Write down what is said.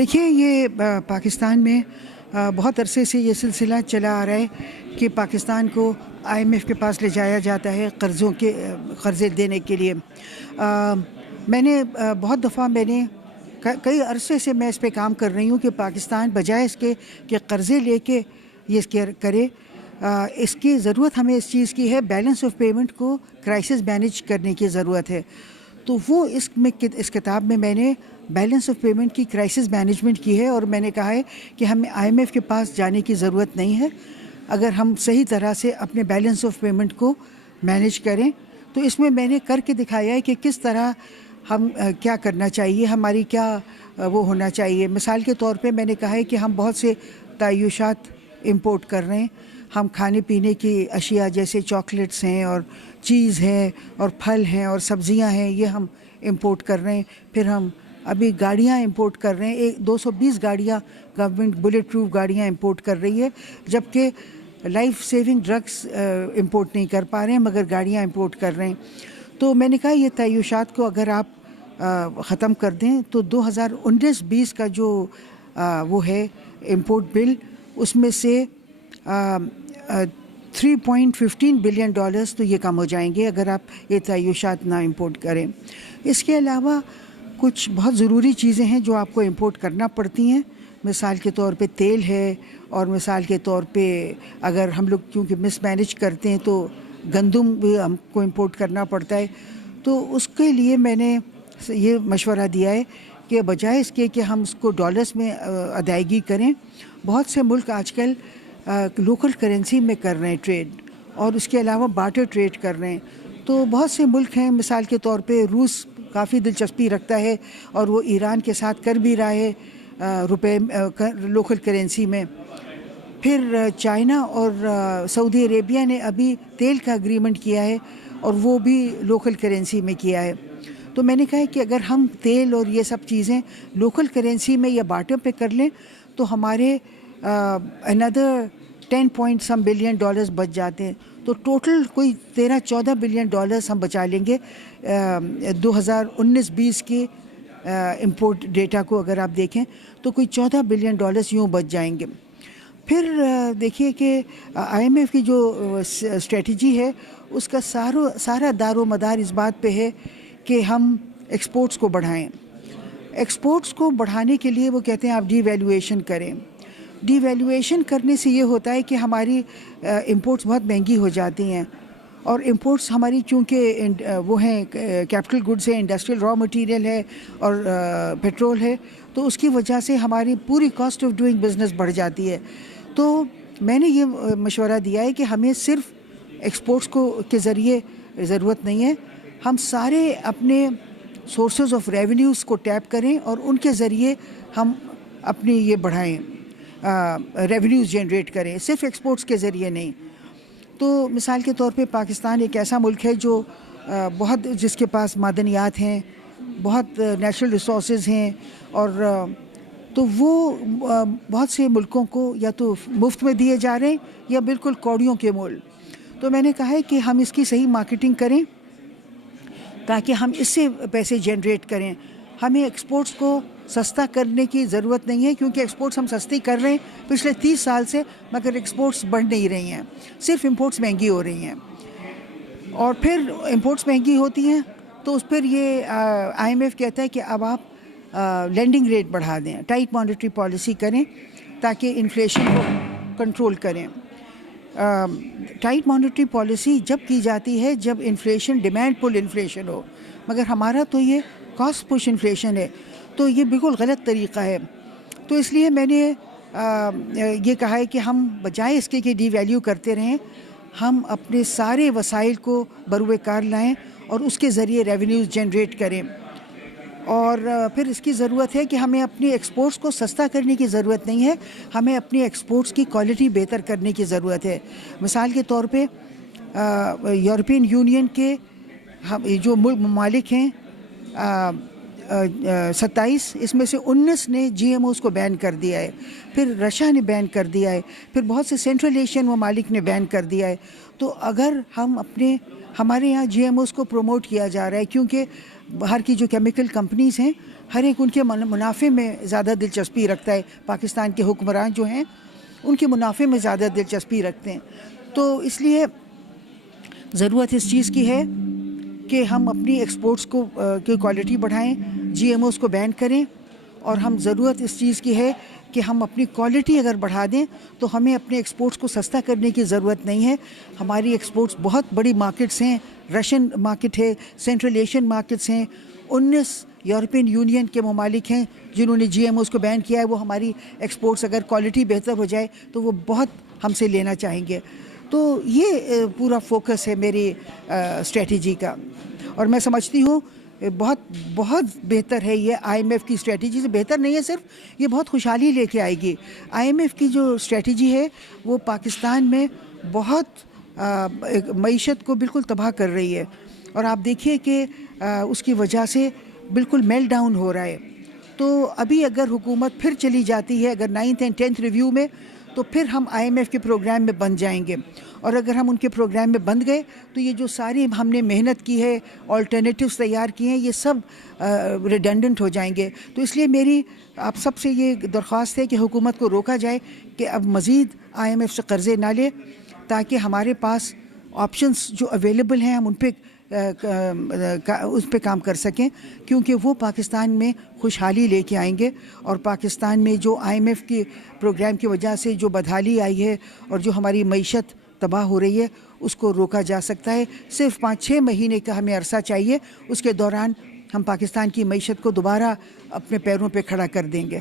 देखिए ये पाकिस्तान में बहुत अरसे से ये सिलसिला चला आ रहा है कि पाकिस्तान को IMF के पास ले जाया जाता है कर्ज़े देने के लिए। मैंने बहुत दफ़ा कई अरसे से मैं इस पे काम कर रही हूँ कि पाकिस्तान बजाय इसके कि कर्ज़े लेके ये करे, इसकी ज़रूरत हमें इस चीज़ की है, बैलेंस ऑफ पेमेंट को क्राइसिस मैनेज करने की ज़रूरत है। तो वो इस किताब में मैंने बैलेंस ऑफ पेमेंट की क्राइसिस मैनेजमेंट की है और मैंने कहा है कि हमें IMF के पास जाने की ज़रूरत नहीं है अगर हम सही तरह से अपने बैलेंस ऑफ पेमेंट को मैनेज करें। तो इसमें मैंने करके दिखाया है कि किस तरह हम क्या करना चाहिए, हमारी क्या वो होना चाहिए। मिसाल के तौर पे मैंने कहा है कि हम बहुत से तायुशात इंपोर्ट कर रहे हैं। हम खाने पीने की अशिया जैसे चॉकलेट्स हैं और चीज़ है और फल हैं और सब्ज़ियां हैं, ये हम इंपोर्ट कर रहे हैं। फिर हम अभी गाड़ियां इंपोर्ट कर रहे हैं, 220 गाड़ियां गवर्नमेंट बुलेट प्रूफ गाड़ियां इंपोर्ट कर रही है, जबकि लाइफ सेविंग ड्रग्स इंपोर्ट नहीं कर पा रहे हैं मगर गाड़ियां इंपोर्ट कर रहे हैं। तो मैंने कहा ये तय्युशात को अगर आप ख़त्म कर दें तो 2019-20 का जो वो है इंपोर्ट बिल, उसमें से 3.15 बिलियन डॉलर्स तो ये कम हो जाएंगे अगर आप ये तय्युशात ना इंपोर्ट करें। इसके अलावा कुछ बहुत ज़रूरी चीज़ें हैं जो आपको इंपोर्ट करना पड़ती हैं। मिसाल के तौर पे तेल है और मिसाल के तौर पे अगर हम लोग क्योंकि मिसमैनेज करते हैं तो गंदम भी हमको इंपोर्ट करना पड़ता है। तो उसके लिए मैंने ये मशवरा दिया है कि बजाय इसके कि हम उसको डॉलर्स में अदायगी करें, बहुत से मुल्क आजकल लोकल करेंसी में कर रहे हैं ट्रेड और उसके अलावा बार्टर ट्रेड कर रहे हैं। तो बहुत से मुल्क हैं, मिसाल के तौर पे रूस काफ़ी दिलचस्पी रखता है और वो ईरान के साथ कर भी रहा है रुपए लोकल करेंसी में। फिर चाइना और सऊदी अरेबिया ने अभी तेल का एग्रीमेंट किया है और वो भी लोकल करेंसी में किया है। तो मैंने कहा है कि अगर हम तेल और ये सब चीज़ें लोकल करेंसी में या बार्टर पे कर लें तो हमारे अनदर 10 बिलियन डॉलर्स बच जाते हैं। तो टोटल कोई 13-14 बिलियन डॉलर्स हम बचा लेंगे 2019-20 के इंपोर्ट डेटा को अगर आप देखें तो कोई 14 बिलियन डॉलर्स यूँ बच जाएंगे। फिर देखिए कि IMF की जो स्ट्रेटजी है उसका सारा दारो मदार इस बात पे है कि हम एक्सपोर्ट्स को बढ़ाएं। एक्सपोर्ट्स को बढ़ाने के लिए वो कहते हैं आप डीवैल्यूएशन करें। डीवैल्यूएशन करने से ये होता है कि हमारी इंपोर्ट्स बहुत महंगी हो जाती हैं और इंपोर्ट्स हमारी चूँकि वो हैं कैपिटल गुड्स है, इंडस्ट्रियल रॉ मटेरियल है और पेट्रोल है, तो उसकी वजह से हमारी पूरी कॉस्ट ऑफ डूइंग बिज़नेस बढ़ जाती है। तो मैंने ये मशवरा दिया है कि हमें सिर्फ एक्सपोर्ट्स के ज़रिए ज़रूरत नहीं है, हम सारे अपने सोर्सेज ऑफ रेवेन्यूज़ को टैप करें और उनके ज़रिए हम अपनी ये बढ़ाएं, रेवेन्यूज़ जनरेट करें, सिर्फ एक्सपोर्ट्स के ज़रिए नहीं। तो मिसाल के तौर पे पाकिस्तान एक ऐसा मुल्क है जो बहुत जिसके पास मादनियात हैं, बहुत नेचुरल रिसोर्सेज हैं और तो वो बहुत से मुल्कों को या तो मुफ्त में दिए जा रहे हैं या बिल्कुल कौड़ियों के मोल। तो मैंने कहा है कि हम इसकी सही मार्केटिंग करें ताकि हम इससे पैसे जनरेट करें। हमें एक्सपोर्ट्स को सस्ता करने की ज़रूरत नहीं है क्योंकि एक्सपोर्ट्स हम सस्ती कर रहे हैं पिछले 30 साल से, मगर एक्सपोर्ट्स बढ़ नहीं रही हैं, सिर्फ इंपोर्ट्स महंगी हो रही हैं। और फिर इंपोर्ट्स महंगी होती हैं तो उस पर ये IMF कहता है कि अब आप लेंडिंग रेट बढ़ा दें, टाइट मॉनेटरी पॉलिसी करें ताकि इन्फ्लेशन को कंट्रोल करें। टाइट मॉनेटरी पॉलिसी जब की जाती है जब इन्फ्लेशन डिमांड पुल इन्फ्लेशन हो, मगर हमारा तो ये कॉस्ट पुश इन्फ्लेशन है, तो ये बिल्कुल गलत तरीक़ा है। तो इसलिए मैंने ये कहा है कि हम बजाय इसके कि डीवैल्यू करते रहें, हम अपने सारे वसाइल को बरूए कार लाएँ और उसके ज़रिए रेवेन्यूज़ जनरेट करें। और फिर इसकी ज़रूरत है कि हमें अपनी एक्सपोर्ट्स को सस्ता करने की ज़रूरत नहीं है, हमें अपनी एक्सपोर्ट्स की क्वालिटी बेहतर करने की ज़रूरत है। मिसाल के तौर पे यूरोपियन यूनियन के जो ममालिक हैं 27, इसमें से 19 ने GMOs को बैन कर दिया है, फिर रशिया ने बैन कर दिया है, फिर बहुत से सेंट्रल एशियन ममालिक ने बैन कर दिया है। तो अगर हम हमारे यहाँ GMOs को प्रमोट किया जा रहा है क्योंकि बाहर की जो केमिकल कंपनीज़ हैं ہر ایک ان کے منافع میں زیادہ دلچسپی رکھتا ہے. پاکستان کے حکمران جو ہیں ان کے منافع میں زیادہ دلچسپی رکھتے ہیں. تو اس لیے ضرورت اس چیز کی ہے کہ ہم اپنی ایکسپورٹس کو کی کوالٹی بڑھائیں, جی ایم اوز کو بین کریں, اور ہم ضرورت اس چیز کی ہے کہ ہم اپنی کوالٹی اگر بڑھا دیں تو ہمیں اپنے ایکسپورٹس کو سستا کرنے کی ضرورت نہیں ہے. ہماری ایکسپورٹس بہت بڑی مارکیٹس ہیں, رشین مارکیٹ ہے, سینٹرل ایشین مارکیٹس ہیں, 19 یورپین یونین کے ممالک ہیں جنہوں نے جی ایم اوز کو بین کیا ہے. وہ ہماری ایکسپورٹس اگر کوالٹی بہتر ہو جائے تو وہ بہت ہم سے لینا چاہیں گے. تو یہ پورا فوکس ہے میری اسٹریٹجی کا, اور میں سمجھتی ہوں بہت بہتر ہے یہ آئی ایم ایف کی اسٹریٹجی سے. بہتر نہیں ہے صرف, یہ بہت خوشحالی لے کے آئے گی. آئی ایم ایف کی جو اسٹریٹجی ہے وہ پاکستان میں بہت معیشت کو بالکل تباہ کر رہی ہے, اور آپ دیکھیے کہ اس کی وجہ سے بالکل میلٹ ڈاؤن ہو رہا ہے. تو ابھی اگر حکومت پھر چلی جاتی ہے اگر 9th and 10th ریویو میں, تو پھر ہم آئی ایم ایف کے پروگرام میں بن جائیں گے. اور اگر ہم ان کے پروگرام میں بند گئے تو یہ جو ساری ہم نے محنت کی ہے, آلٹرنیٹیوز تیار کیے ہیں, یہ سب ریڈنڈنٹ ہو جائیں گے. تو اس لیے میری آپ سب سے یہ درخواست ہے کہ حکومت کو روکا جائے کہ اب مزید آئی ایم ایف سے قرضے نہ لے, تاکہ ہمارے پاس آپشنس جو اویلیبل ہیں ہم ان پہ کام کر سکیں, کیونکہ وہ پاکستان میں خوشحالی لے کے آئیں گے. اور پاکستان میں جو آئی ایم ایف کے پروگرام کی وجہ سے جو بدحالی آئی ہے اور جو ہماری معیشت تباہ ہو رہی ہے اس کو روکا جا سکتا ہے. صرف 5-6 مہینے کا ہمیں عرصہ چاہیے, اس کے دوران ہم پاکستان کی معیشت کو دوبارہ اپنے پیروں پہ کھڑا کر دیں گے.